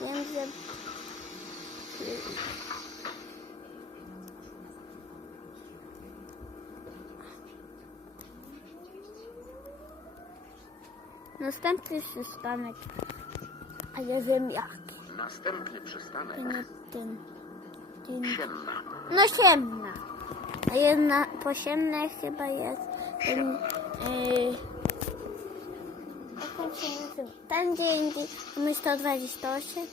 Wiem, że... Następny przystanek, a nie wiem jaki. Następny przystanek. nie ten. ten. Sienna. No siemna. A jedna po siemnej chyba jest ten, yy, jak on się Ten gdzie indziej mamy 128,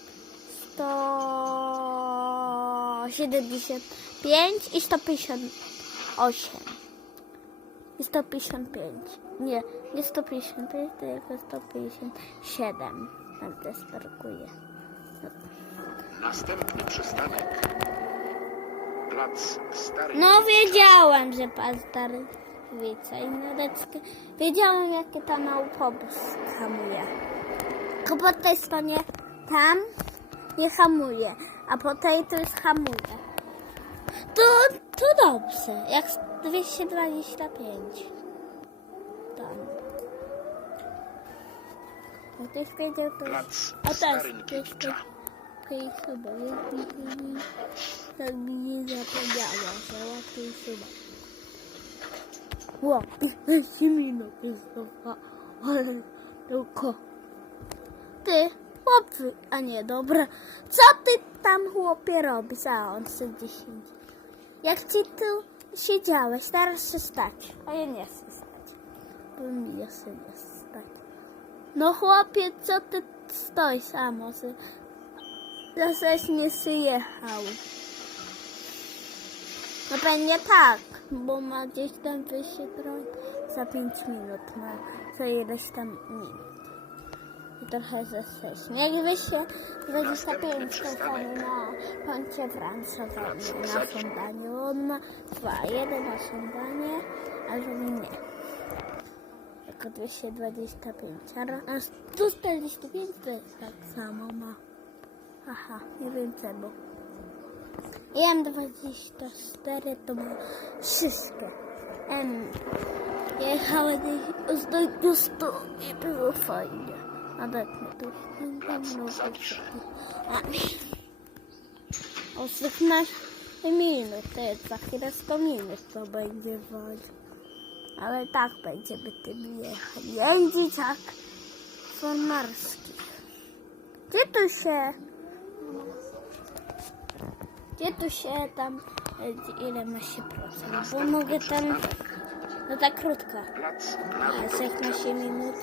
175 i 158. I 155. Nie, nie 155, tylko 157. Tam też parkuje. Następny przystanek. Plac Stary. No wiedziałem, że pan stary wica i nadeczkę. Wiedziałem, jakie tam autobus hamuje. Tylko po tej stronie tam nie hamuje, a po tej to już hamuje. To, to dobrze, jak 225. Tam. Jak ktoś wiedział, to Plac a teraz Starynkiewicza. Łatwiej chyba, łatwiej chyba. Tak mi nie zapomniała, że łatwiej chyba. Ło, 15 minut jest dobra, ale tylko. Ty, chłopcy, a nie, dobra. Co ty tam chłopie robisz? A on sobie 10. Jak ci tu siedziałeś, teraz się stać. A ja nie chcę stać. Bo mi ja się nie stać. No chłopie, co ty stoisz, a może Zaś nie przyjechał. No pewnie tak, bo ma gdzieś tam wyjście drogi. Za 5 minut ma za ileś tam minut. Trochę za 6. Jak wyjście 25 to tam na poncie francowym na śniadaniu. On ma dwa. Jeden na śniadanie, a drugi nie. Jako 225. A 145 to jest tak samo ma. Aha, nie wiem czemu. I M24 to ma wszystkie. M. Jechałem z do, do 100 i było fajnie. Nawet nie to no, O 15 minut, to jest za chwilę 100 minut to będzie woń. Ale tak będziemy tym jechać. Jeździć jak formarskich. Gdzie tu się gdzie tu się tam, e, ile ma się procent? Bo mogę tam, no tak krótko, Plac a Narodowy. 16 minut.